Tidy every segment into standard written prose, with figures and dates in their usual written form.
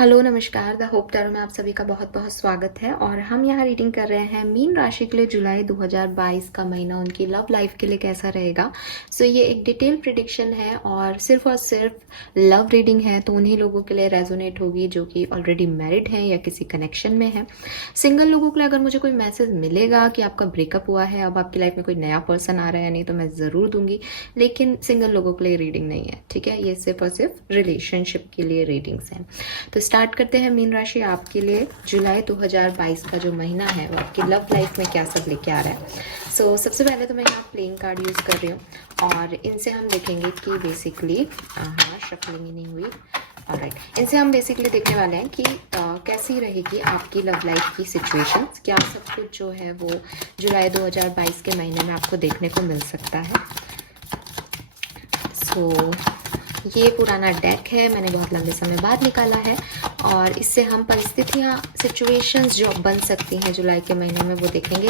Hello नमस्कार। The hope tarot में आप सभी का बहुत बहुत स्वागत है और हम यहाँ रीडिंग कर रहे हैं मीन राशि के लिए जुलाई 2022 का महीना उनकी लव लाइफ के लिए कैसा रहेगा। सो ये एक डिटेल प्रिडिक्शन है और सिर्फ लव रीडिंग है, तो उन्हीं लोगों के लिए रेजोनेट होगी जो कि ऑलरेडी मैरिड हैं या किसी कनेक्शन में है। सिंगल लोगों के लिए अगर मुझे कोई मैसेज मिलेगा कि आपका ब्रेकअप हुआ है, अब आपकी लाइफ में कोई नया पर्सन आ रहा है नहीं, तो मैं ज़रूर दूंगी, लेकिन सिंगल लोगों के लिए रीडिंग नहीं है। ठीक है, ये सिर्फ और सिर्फ रिलेशनशिप के लिए रीडिंग्स हैं। तो स्टार्ट करते हैं मीन राशि आपके लिए जुलाई 2022 का जो महीना है वो आपकी लव लाइफ में क्या सब लेके आ रहा है। सो सबसे पहले तो मैं यहाँ प्लेइंग कार्ड यूज़ कर रही हूँ और इनसे हम देखेंगे कि बेसिकली शफलिंग ही नहीं हुई। ऑलराइट, इनसे हम बेसिकली देखने वाले हैं कि कैसी रहेगी आपकी लव लाइफ की सिचुएशन, क्या सब कुछ जो है वो जुलाई 2022 के महीने में आपको देखने को मिल सकता है। सो ये पुराना डेक है, मैंने बहुत लंबे समय बाद निकाला है और इससे हम परिस्थितियाँ, सिचुएशंस जो बन सकती हैं जुलाई के महीने में वो देखेंगे।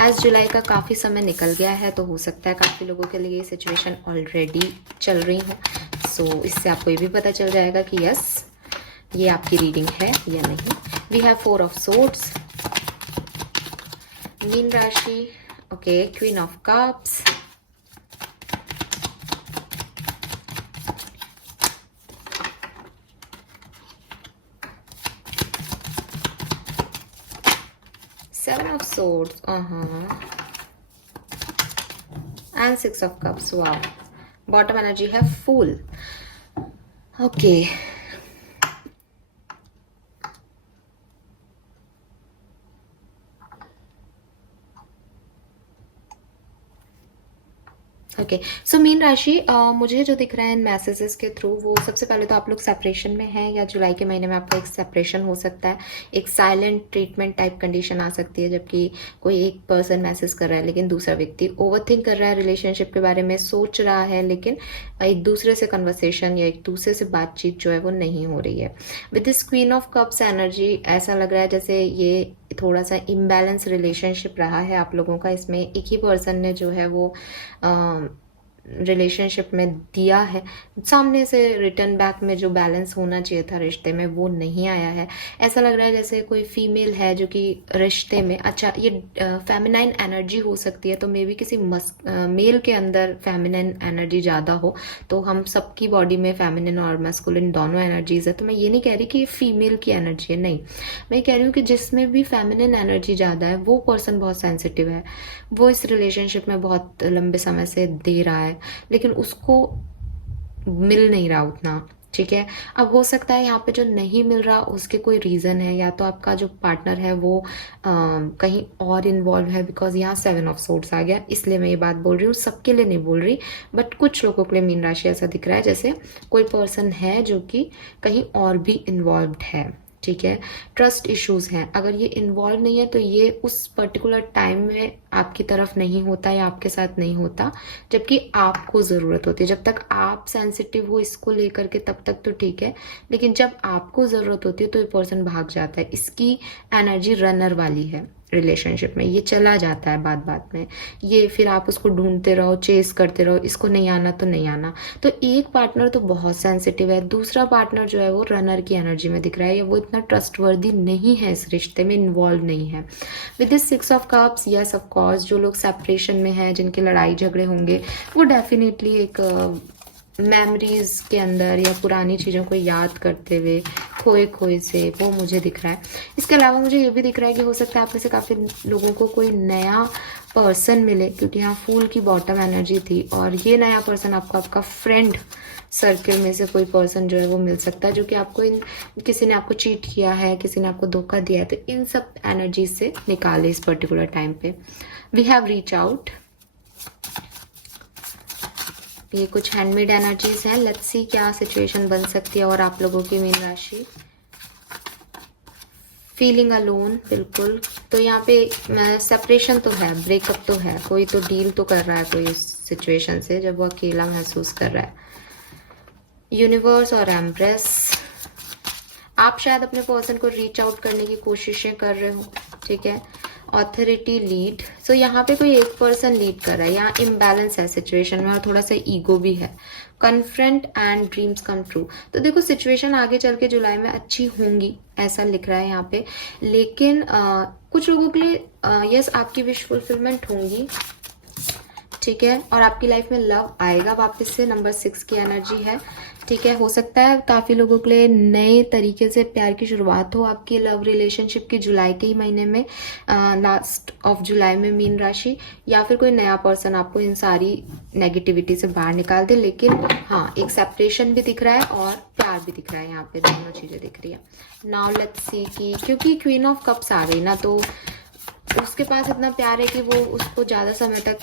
एज जुलाई का काफ़ी समय निकल गया है तो हो सकता है काफ़ी लोगों के लिए ये सिचुएशन ऑलरेडी चल रही हो। सो इससे आपको ये भी पता चल जाएगा कि यस, ये आपकी रीडिंग है या नहीं। We have 4 of swords, mean राशि, okay, queen of cups, Seven of Swords, and 6 of Cups. Wow. Bottom energy है Fool. Okay. Okay, so mean राशि, मुझे जो दिख रहा है इन मैसेजेस के थ्रू, वो सबसे पहले तो आप लोग सेपरेशन में हैं या जुलाई के महीने में आपका एक सेपरेशन हो सकता है। एक साइलेंट ट्रीटमेंट टाइप कंडीशन आ सकती है, जबकि कोई एक पर्सन मैसेज कर रहा है लेकिन दूसरा व्यक्ति ओवरथिंक कर रहा है, रिलेशनशिप के बारे में सोच रहा है, लेकिन एक दूसरे से कन्वर्सेशन या एक दूसरे से बातचीत जो है वो नहीं हो रही है। With this queen of cups energy ऐसा लग रहा है जैसे ये थोड़ा सा इम्बैलेंस रिलेशनशिप रहा है आप लोगों का। इसमें एक ही पर्सन ने जो है वो रिलेशनशिप में दिया है, सामने से रिटर्न बैक में जो बैलेंस होना चाहिए था रिश्ते में वो नहीं आया है। ऐसा लग रहा है जैसे कोई फीमेल है जो कि रिश्ते में, अच्छा ये फेमिनाइन एनर्जी हो सकती है, तो मे बी किसी मेल के अंदर फेमिनाइन एनर्जी ज़्यादा हो, तो हम सबकी बॉडी में फेमिनिन और मस्कुलिन दोनों एनर्जीज है। तो मैं ये नहीं कह रही कि ये फीमेल की एनर्जी है, नहीं, मैं कह रही हूँ कि जिसमें भी फेमिनिन एनर्जी ज़्यादा है वो पर्सन बहुत सेंसिटिव है, वो इस रिलेशनशिप में बहुत लंबे समय से दे रहा है लेकिन उसको मिल नहीं रहा उतना। ठीक है, अब हो सकता है यहाँ पे जो नहीं मिल रहा उसके कोई रीज़न है, या तो आपका जो पार्टनर है वो कहीं और इन्वॉल्व है, बिकॉज यहाँ 7 ऑफ सोर्ड्स आ गया, इसलिए मैं ये बात बोल रही हूँ। सबके लिए नहीं बोल रही, बट कुछ लोगों के लिए मीन राशि ऐसा दिख रहा है जैसे कोई पर्सन है जो कि कहीं और भी इन्वॉल्व है। ठीक है, ट्रस्ट इश्यूज हैं, अगर ये इन्वॉल्व नहीं है तो ये उस पर्टिकुलर टाइम में आपकी तरफ नहीं होता या आपके साथ नहीं होता जबकि आपको ज़रूरत होती है। जब तक आप सेंसिटिव हो इसको लेकर के तब तक तो ठीक है, लेकिन जब आपको ज़रूरत होती है तो ये पर्सन भाग जाता है। इसकी एनर्जी रनर वाली है रिलेशनशिप में, ये चला जाता है बात बात में, ये फिर आप उसको ढूंढते रहो, चेस करते रहो, इसको नहीं आना तो नहीं आना। तो एक पार्टनर तो बहुत सेंसिटिव है, दूसरा पार्टनर जो है वो रनर की एनर्जी में दिख रहा है, या वो इतना ट्रस्टवर्दी नहीं है, इस रिश्ते में इन्वॉल्व नहीं है। With this 6 of cups, yes of course जो लोग सेपरेशन में हैं, जिनके लड़ाई झगड़े होंगे, वो डेफिनेटली एक मेमोरीज के अंदर या पुरानी चीज़ों को याद करते हुए खोए खोए से वो मुझे दिख रहा है। इसके अलावा मुझे ये भी दिख रहा है कि हो सकता है आप में से काफ़ी लोगों को कोई नया पर्सन मिले, क्योंकि यहाँ फूल की बॉटम एनर्जी थी, और ये नया पर्सन आपको आपका फ्रेंड सर्कल में से कोई पर्सन जो है वो मिल सकता है, जो कि आपको किसी ने आपको चीट किया है, किसी ने आपको धोखा दिया है, तो इन सब एनर्जी से निकाले इस पर्टिकुलर टाइम पे। वी हैव रीच आउट, ये कुछ हैंडमेड एनर्जीज हैं। लेट्स सी क्या सिचुएशन बन सकती है और आप लोगों की मीन राशि। फीलिंग अलोन, बिल्कुल, तो यहाँ पे सेपरेशन तो है, ब्रेकअप तो है, कोई तो डील तो कर रहा है कोई इस सिचुएशन से जब वो अकेला महसूस कर रहा है। यूनिवर्स और एम्प्रेस, आप शायद अपने पर्सन को रीच आउट करने की कोशिशें कर रहे हो, ठीक है, ऑथोरिटी, लीड। सो यहाँ पे कोई एक पर्सन लीड कर रहा है, यहाँ इम्बैलेंस है सिचुएशन में और थोड़ा सा ईगो भी है। Confront and dreams come true. तो देखो सिचुएशन आगे चल के जुलाई में अच्छी होंगी ऐसा लिख रहा है यहाँ पे, लेकिन कुछ लोगों के लिए यस आपकी विश फुलफिलमेंट होंगी, ठीक है, और आपकी लाइफ में लव आएगा वापस से। नंबर 6 की एनर्जी है, ठीक है। हो सकता है काफी लोगों के लिए नए तरीके से प्यार की शुरुआत हो आपकी लव रिलेशनशिप की जुलाई के ही महीने में, लास्ट ऑफ जुलाई में, मीन राशि, या फिर कोई नया पर्सन आपको इन सारी नेगेटिविटी से बाहर निकाल दे। लेकिन हाँ, एक सेपरेशन भी दिख रहा है और प्यार भी दिख रहा है, यहाँ पे दोनों चीजें दिख रही है। नाउ लेट्स सी कि क्योंकि क्वीन ऑफ कप्स आ गई ना, तो उसके पास इतना प्यार है कि वो उसको ज्यादा समय तक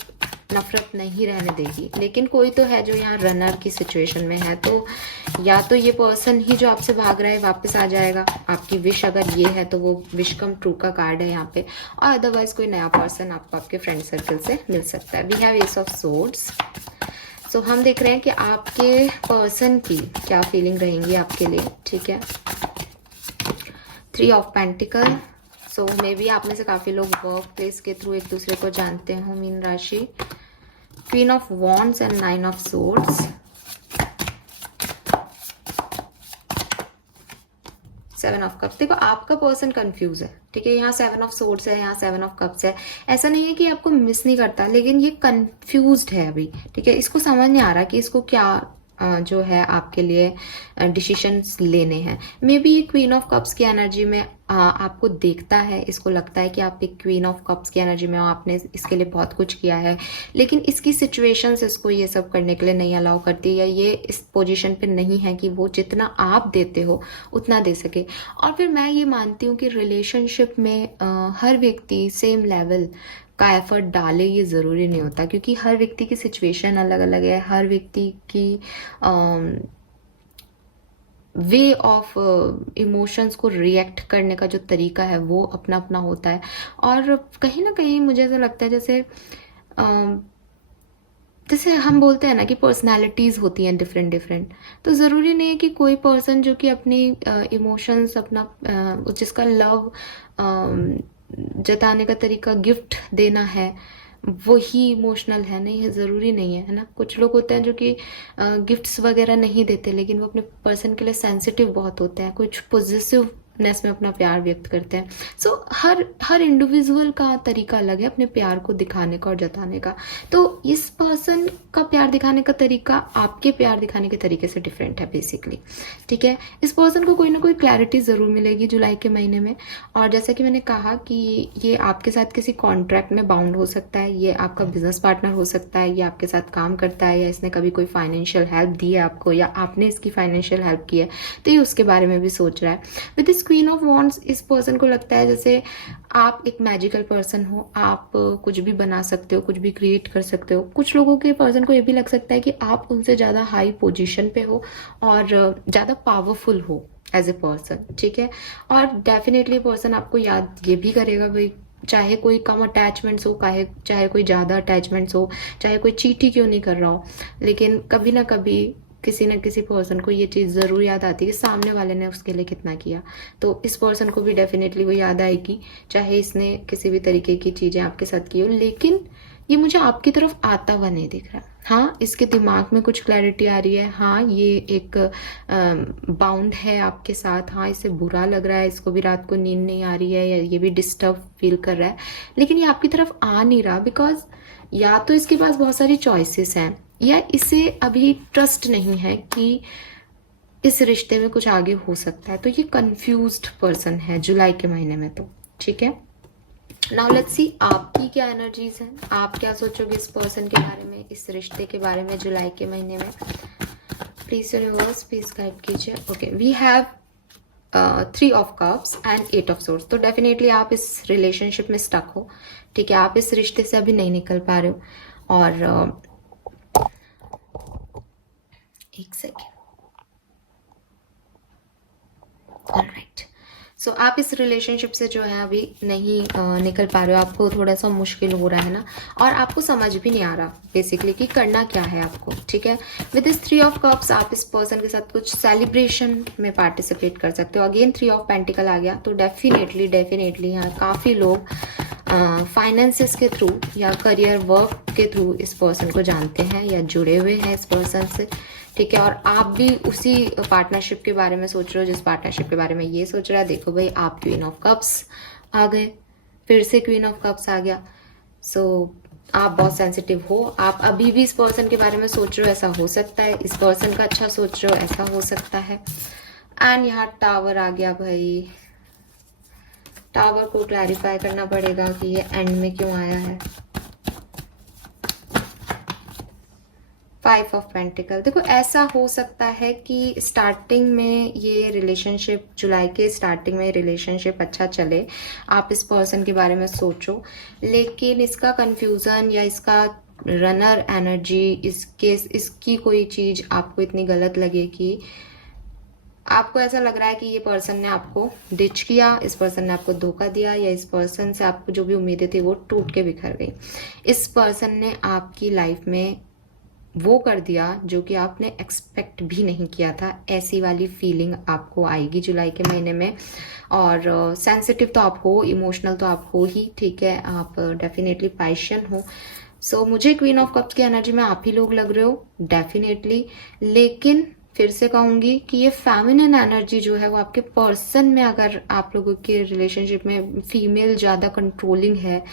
नफरत नहीं रहने देगी। लेकिन कोई तो है जो यहाँ रनर की सिचुएशन में है, तो या तो ये पर्सन ही जो आपसे भाग रहा है वापस आ जाएगा, आपकी विश अगर ये है तो वो विश कम ट्रू का कार्ड है यहाँ पे, और अदरवाइज कोई नया पर्सन आपको आपके फ्रेंड सर्कल से मिल सकता है। We have ace of swords. So हम देख रहे हैं कि आपके पर्सन की क्या फीलिंग रहेंगी आपके लिए, ठीक है। 3 of pentacle. So may be आप में से काफी लोग वर्क प्लेस के थ्रू एक दूसरे को जानते हो, मीन राशि। Queen of wands and 9 of swords. 7 of cups. देखो आपका पर्सन कंफ्यूज है, ठीक है। यहाँ 7 ऑफ सोर्ड्स है, यहाँ 7 ऑफ कप्स है। ऐसा नहीं है कि आपको मिस नहीं करता, लेकिन ये कंफ्यूज्ड है अभी, ठीक है। इसको समझ नहीं आ रहा कि इसको क्या जो है आपके लिए डिसीशंस लेने हैं। मे बी ये क्वीन ऑफ कप्स की एनर्जी में आपको देखता है, इसको लगता है कि आप एक क्वीन ऑफ कप्स की एनर्जी में हो, आपने इसके लिए बहुत कुछ किया है, लेकिन इसकी सिचुएशंस इसको ये सब करने के लिए नहीं अलाउ करती, या ये इस पोजीशन पे नहीं है कि वो जितना आप देते हो उतना दे सके। और फिर मैं ये मानती हूँ कि रिलेशनशिप में हर व्यक्ति सेम लेवल का एफर्ट डाले ये ज़रूरी नहीं होता, क्योंकि हर व्यक्ति की सिचुएशन अलग अलग है, हर व्यक्ति की वे ऑफ इमोशंस को रिएक्ट करने का जो तरीका है वो अपना अपना होता है। और कहीं ना कहीं मुझे ऐसा लगता है जैसे हम बोलते हैं ना कि पर्सनालिटीज़ होती हैं डिफरेंट डिफरेंट, तो ज़रूरी नहीं है कि कोई पर्सन जो कि अपनी इमोशंस अपना जिसका लव जताने का तरीका गिफ्ट देना है वही इमोशनल है, नहीं है, ज़रूरी नहीं है, है ना। कुछ लोग होते हैं जो कि गिफ्ट्स वगैरह नहीं देते, लेकिन वो अपने पर्सन के लिए सेंसिटिव बहुत होते हैं, कुछ पॉजिटिवनेस में अपना प्यार व्यक्त करते हैं। सो हर इंडिविजुअल का तरीका अलग है अपने प्यार को दिखाने का और जताने का। तो इस पर्सन का प्यार दिखाने का तरीका आपके प्यार दिखाने के तरीके से डिफरेंट है बेसिकली, ठीक है। इस पर्सन को कोई ना कोई क्लैरिटी ज़रूर मिलेगी जुलाई के महीने में। और जैसा कि मैंने कहा कि ये आपके साथ किसी कॉन्ट्रैक्ट में बाउंड हो सकता है, ये आपका बिजनेस पार्टनर हो सकता है, ये आपके साथ काम करता है, या इसने कभी कोई फाइनेंशियल हेल्प दी है आपको, या आपने इसकी फाइनेंशियल हेल्प की है, तो ये उसके बारे में भी सोच रहा है। With this queen of wands इस पर्सन को लगता है जैसे आप एक मैजिकल पर्सन हो, आप कुछ भी बना सकते हो, कुछ भी क्रिएट कर सकते हो। कुछ लोगों के पर्सन को ये भी लग सकता है कि आप उनसे ज़्यादा हाई पोजीशन पे हो और ज़्यादा पावरफुल हो एज ए पर्सन, ठीक है। और डेफिनेटली पर्सन आपको याद ये भी करेगा भाई, चाहे कोई कम अटैचमेंट्स हो, चाहे कोई ज़्यादा अटैचमेंट्स हो, चाहे कोई चीटी क्यों नहीं कर रहा हो, लेकिन कभी ना कभी किसी न किसी पर्सन को ये चीज़ ज़रूर याद आती है कि सामने वाले ने उसके लिए कितना किया। तो इस पर्सन को भी डेफिनेटली वो याद आएगी, चाहे इसने किसी भी तरीके की चीज़ें आपके साथ की हो, लेकिन ये मुझे आपकी तरफ आता हुआ नहीं दिख रहा। हाँ, इसके दिमाग में कुछ क्लैरिटी आ रही है, हाँ ये एक बाउंड है आपके साथ, हाँ इसे बुरा लग रहा है, इसको भी रात को नींद नहीं आ रही है, या ये भी डिस्टर्ब फील कर रहा है, लेकिन ये आपकी तरफ आ नहीं रहा, बिकॉज या तो इसके पास बहुत सारी चॉइसेस हैं, या इसे अभी ट्रस्ट नहीं है कि इस रिश्ते में कुछ आगे हो सकता है। तो ये कंफ्यूज्ड पर्सन है जुलाई के महीने में, तो ठीक है। नाउ लेट्स सी आपकी क्या एनर्जीज हैं, आप क्या सोचोगे इस पर्सन के बारे में, इस रिश्ते के बारे में जुलाई के महीने में। प्लीज यूनिवर्स प्लीज गाइड कीजिए। Okay, we have 3 of cups and 8 of swords. तो डेफिनेटली आप इस रिलेशनशिप में स्टक हो, ठीक है, आप इस रिश्ते से अभी नहीं निकल पा रहे हो। और एक सेकेंड, ऑलराइट। सो आप इस रिलेशनशिप से जो है अभी नहीं निकल पा रहे हो, आपको थोड़ा सा मुश्किल हो रहा है ना, और आपको समझ भी नहीं आ रहा बेसिकली कि करना क्या है आपको, ठीक है। विद दिस 3 ऑफ कप्स आप इस पर्सन के साथ कुछ सेलिब्रेशन में पार्टिसिपेट कर सकते हो। अगेन 3 ऑफ पेंटिकल आ गया, तो डेफिनेटली यहाँ काफ़ी लोग फाइनेंसेस के थ्रू या करियर वर्क के थ्रू इस पर्सन को जानते हैं या जुड़े हुए हैं इस पर्सन से, ठीक है। और आप भी उसी पार्टनरशिप के बारे में सोच रहे हो जिस पार्टनरशिप के बारे में ये सोच रहा है। देखो भाई, आप क्वीन ऑफ कप्स आ गए, फिर से क्वीन ऑफ कप्स आ गया। सो आप बहुत सेंसिटिव हो, आप अभी भी इस पर्सन के बारे में सोच रहे हो, ऐसा हो सकता है। इस पर्सन का अच्छा सोच रहे हो, ऐसा हो सकता है। एंड यहाँ टावर आ गया भाई। टावर को क्लैरिफाई करना पड़ेगा कि ये एंड में क्यों आया है। 5 ऑफ पेंटिकल। देखो, ऐसा हो सकता है कि स्टार्टिंग में ये रिलेशनशिप, जुलाई के स्टार्टिंग में रिलेशनशिप अच्छा चले, आप इस पर्सन के बारे में सोचो, लेकिन इसका कंफ्यूजन या इसका रनर एनर्जी, इसकी कोई चीज आपको इतनी गलत लगे कि आपको ऐसा लग रहा है कि ये पर्सन ने आपको डिच किया, इस पर्सन ने आपको धोखा दिया, या इस पर्सन से आपको जो भी उम्मीदें थी वो टूट के बिखर गई। इस पर्सन ने आपकी लाइफ में वो कर दिया जो कि आपने एक्सपेक्ट भी नहीं किया था। ऐसी वाली फीलिंग आपको आएगी जुलाई के महीने में। और सेंसिटिव तो आप हो, इमोशनल तो आप हो ही, ठीक है। आप डेफिनेटली पैशन हो। सो मुझे क्वीन ऑफ कप्स की एनर्जी में आप ही लोग लग रहे हो डेफिनेटली। लेकिन फिर से कहूंगी कि ये फेमिनिन एनर्जी जो है वो आपके पर्सन में, अगर आप लोगों के रिलेशनशिप में फीमेल ज़्यादा कंट्रोलिंग है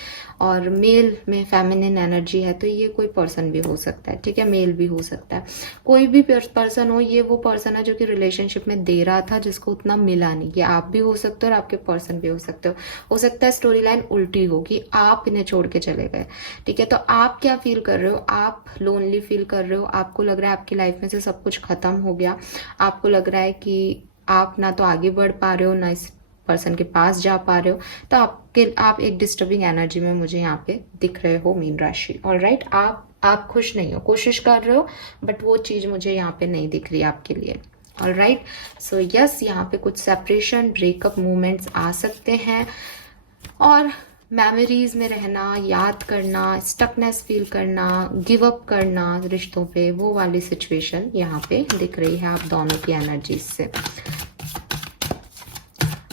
और मेल में फेमिनिन एनर्जी है, तो ये कोई पर्सन भी हो सकता है, ठीक है। मेल भी हो सकता है, कोई भी पर्सन हो। ये वो पर्सन है जो कि रिलेशनशिप में दे रहा था जिसको उतना मिला नहीं। ये आप भी हो सकते हो और आपके पर्सन भी हो सकते हो सकता है स्टोरी लाइन उल्टी होगी, आप इन्हें छोड़ के चले गए, ठीक है। तो आप क्या फील कर रहे हो? आप लोनली फील कर रहे हो, आपको लग रहा है आपकी लाइफ में से सब कुछ खत्म हो गया, आपको लग रहा है कि आप ना तो आगे बढ़ पा रहे हो ना इस पर्सन के पास जा पा रहे हो। तो आप एक डिस्टर्बिंग एनर्जी में मुझे यहाँ पे दिख रहे हो मीन राशि। ऑलराइट, आप खुश नहीं हो, कोशिश कर रहे हो, बट वो चीज मुझे यहाँ पे नहीं दिख रही आपके लिए। ऑलराइट, सो यस, यहाँ पे कुछ सेपरेशन, ब्रेकअप मूवमेंट्स आ सकते हैं, और मेमोरीज में रहना, याद करना, स्टकनेस फील करना, गिव अप करना रिश्तों पे, वो वाली सिचुएशन यहाँ पे दिख रही है आप दोनों की एनर्जीज से।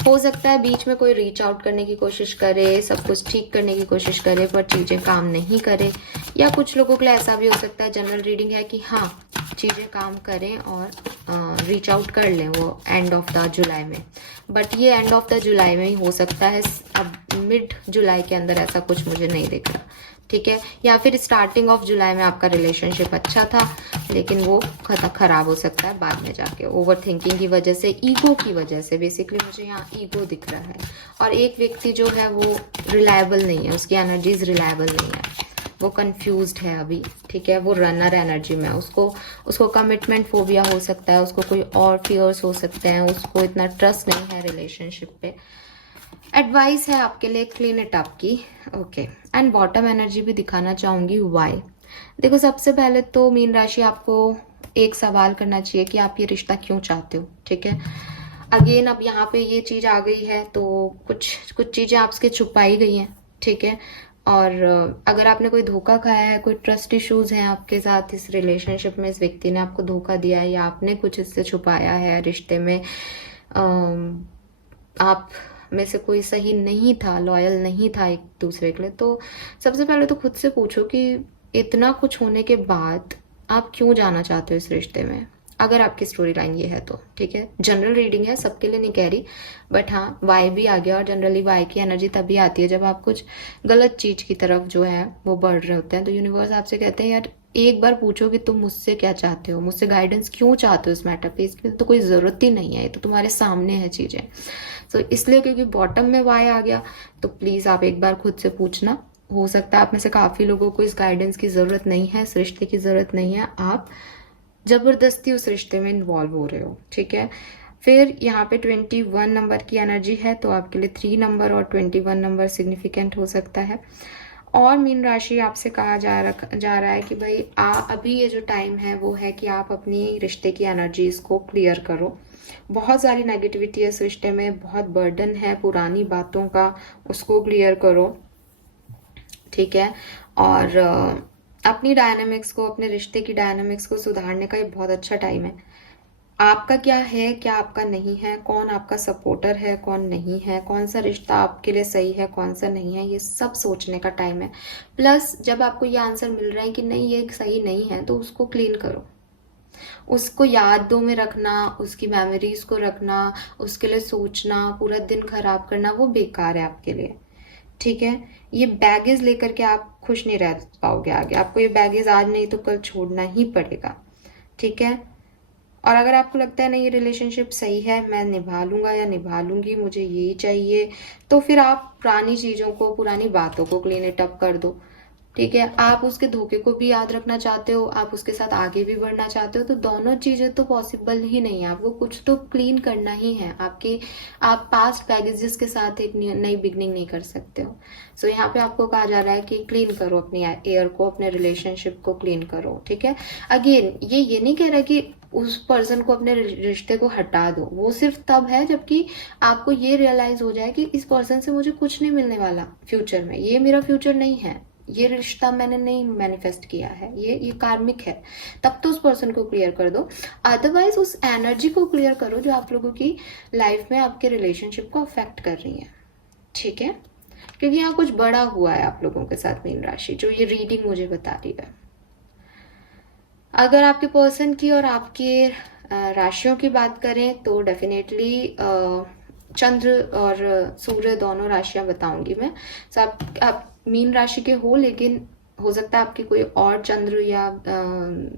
हो सकता है बीच में कोई रीच आउट करने की कोशिश करे, सब कुछ ठीक करने की कोशिश करे, पर चीजें काम नहीं करे। या कुछ लोगों के लिए ऐसा भी हो सकता है, जनरल रीडिंग है कि हाँ, चीजें काम करें और रीच आउट कर लें वो एंड ऑफ द जुलाई में। बट ये एंड ऑफ द जुलाई में ही हो सकता है, अब मिड जुलाई के अंदर ऐसा कुछ मुझे नहीं दिख रहा, ठीक है। या फिर स्टार्टिंग ऑफ जुलाई में आपका रिलेशनशिप अच्छा था, लेकिन वो खराब हो सकता है बाद में जाके, ओवर थिंकिंग की वजह से, ईगो की वजह से। बेसिकली मुझे यहाँ ईगो दिख रहा है, और एक व्यक्ति जो है वो रिलायबल नहीं है, उसकी एनर्जीज रिलायबल नहीं है, वो कंफ्यूज्ड है अभी, ठीक है। वो रनर एनर्जी में, उसको कमिटमेंट फोबिया हो सकता है, उसको कोई और फियर्स हो सकते हैं, उसको इतना ट्रस्ट नहीं है रिलेशनशिप पे। एडवाइस है आपके लिए, क्लीन इट अप की, ओके। एंड बॉटम एनर्जी भी दिखाना चाहूंगी, वाई। देखो, सबसे पहले तो मीन राशि आपको एक सवाल करना चाहिए कि आप ये रिश्ता क्यों चाहते हो, ठीक है। अगेन अब यहाँ पे ये चीज आ गई है, तो कुछ चीजें आपसे छुपाई गई हैं, ठीक है। और अगर आपने कोई धोखा खाया है, कोई ट्रस्ट इश्यूज हैं आपके साथ इस रिलेशनशिप में, इस व्यक्ति ने आपको धोखा दिया है या आपने कुछ इससे छुपाया है रिश्ते में, आप में से कोई सही नहीं था, लॉयल नहीं था एक दूसरे के लिए, तो सबसे पहले तो खुद से पूछो कि इतना कुछ होने के बाद आप क्यों जाना चाहते हो इस रिश्ते में, अगर आपकी स्टोरी लाइन ये है तो, ठीक है। जनरल रीडिंग है, सबके लिए नहीं कह रही, बट हाँ, वाई भी आ गया। और जनरली वाई की एनर्जी तभी आती है जब आप कुछ गलत चीज की तरफ जो है वो बढ़ रहे होते हैं। तो यूनिवर्स आपसे कहते हैं, यार एक बार पूछो कि तुम मुझसे क्या चाहते हो, मुझसे गाइडेंस क्यों चाहते हो इस मैटर पे, इसकी तो कोई जरूरत ही नहीं है, ये तो तुम्हारे सामने है चीजें। तो इसलिए क्योंकि बॉटम में वाई आ गया, तो प्लीज आप एक बार खुद से पूछना। हो सकता है आप में से काफी लोगों को इस गाइडेंस की जरूरत नहीं है, इस रिश्ते की जरूरत नहीं है, आप जबरदस्ती उस रिश्ते में इन्वॉल्व हो रहे हो, ठीक है। फिर यहाँ पे 21 नंबर की एनर्जी है, तो आपके लिए 3 नंबर और 21 नंबर सिग्निफिकेंट हो सकता है। और मीन राशि आपसे कहा जा रहा है कि भाई अभी ये जो टाइम है वो है कि आप अपनी रिश्ते की एनर्जीज को क्लियर करो। बहुत सारी नेगेटिविटी है इस रिश्ते में, बहुत बर्डन है पुरानी बातों का, उसको क्लियर करो, ठीक है। और अपनी डायनामिक्स को, अपने रिश्ते की डायनामिक्स को सुधारने का ये बहुत अच्छा टाइम है। आपका क्या है, क्या आपका नहीं है, कौन आपका सपोर्टर है, कौन नहीं है, कौन सा रिश्ता आपके लिए सही है, कौन सा नहीं है, ये सब सोचने का टाइम है। प्लस जब आपको ये आंसर मिल रहा है कि नहीं ये सही नहीं है, तो उसको क्लीन करो। उसको यादों में रखना, उसकी मेमोरीज को रखना, उसके लिए सोचना, पूरा दिन खराब करना, वो बेकार है आपके लिए। ठीक है, ये बैगेज लेकर के आप खुश नहीं रह पाओगे आगे। आपको ये बैगेज आज नहीं तो कल छोड़ना ही पड़ेगा। ठीक है, और अगर आपको लगता है नहीं ये रिलेशनशिप सही है, मैं निभा लूंगा या निभा लूंगी, मुझे यही चाहिए, तो फिर आप पुरानी चीज़ों को, पुरानी बातों को क्लीन इट अप कर दो। ठीक है, आप उसके धोखे को भी याद रखना चाहते हो, आप उसके साथ आगे भी बढ़ना चाहते हो, तो दोनों चीज़ें तो पॉसिबल ही नहीं है। आपको कुछ तो क्लीन करना ही है। आप पास्ट बैगेजेस के साथ एक नई बिगनिंग नहीं कर सकते हो। सो यहाँ पे आपको कहा जा रहा है कि क्लीन करो अपनी एयर को, अपने रिलेशनशिप को क्लीन करो। ठीक है, अगेन ये नहीं कह रहा कि उस पर्सन को, अपने रिश्ते को हटा दो। वो सिर्फ तब है जबकि आपको ये रियलाइज हो जाए कि इस पर्सन से मुझे कुछ नहीं मिलने वाला फ्यूचर में, ये मेरा फ्यूचर नहीं है, ये रिश्ता मैंने नहीं मैनिफेस्ट किया है, ये कार्मिक है। तब तो उस पर्सन को क्लियर कर दो। अदरवाइज उस एनर्जी को क्लियर करो जो आप लोगों की लाइफ में आपके रिलेशनशिप को अफेक्ट कर रही है। ठीक है, क्योंकि यहाँ कुछ बड़ा हुआ है आप लोगों के साथ मीन राशि, जो ये रीडिंग मुझे बता रही है। अगर आपके पर्सन की और आपके राशियों की बात करें तो डेफिनेटली चंद्र और सूर्य दोनों राशियां बताऊंगी मैं। सो आप मीन राशि के हो, लेकिन हो सकता है आपकी कोई और चंद्र या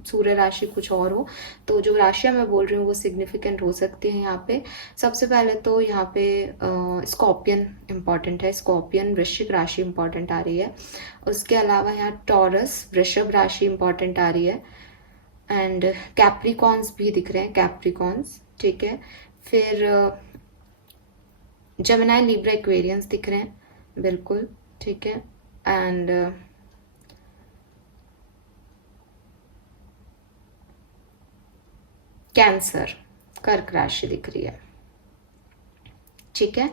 सूर्य राशि कुछ और हो, तो जो राशियां मैं बोल रही हूँ वो सिग्निफिकेंट हो सकती है यहाँ पे। सबसे पहले तो यहाँ पे स्कॉर्पियन इम्पॉर्टेंट है, स्कॉर्पियन वृश्चिक राशि इम्पॉर्टेंट आ रही है। उसके अलावा यहाँ टॉरस वृषभ राशि इम्पॉर्टेंट आ रही है, एंड कैप्रिकॉन्स भी दिख रहे हैं, कैप्रिकॉन्स। ठीक है, फिर जेमिनी लिब्रा एक्वेरियंस दिख रहे हैं, बिल्कुल। ठीक है, एंड कैंसर कर्क राशि दिख रही है। ठीक है,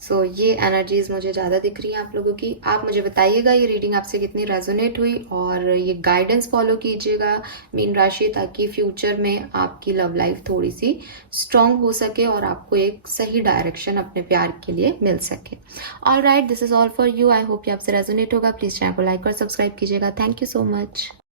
सो ये एनर्जीज मुझे ज़्यादा दिख रही हैं आप लोगों की। आप मुझे बताइएगा ये रीडिंग आपसे कितनी रेजोनेट हुई, और ये गाइडेंस फॉलो कीजिएगा मीन राशि, ताकि फ्यूचर में आपकी लव लाइफ थोड़ी सी स्ट्रांग हो सके और आपको एक सही डायरेक्शन अपने प्यार के लिए मिल सके। Alright, this is all for you. I hope ये आपसे रेजोनेट होगा। प्लीज़ चैनल को लाइक और सब्सक्राइब कीजिएगा। Thank you so much.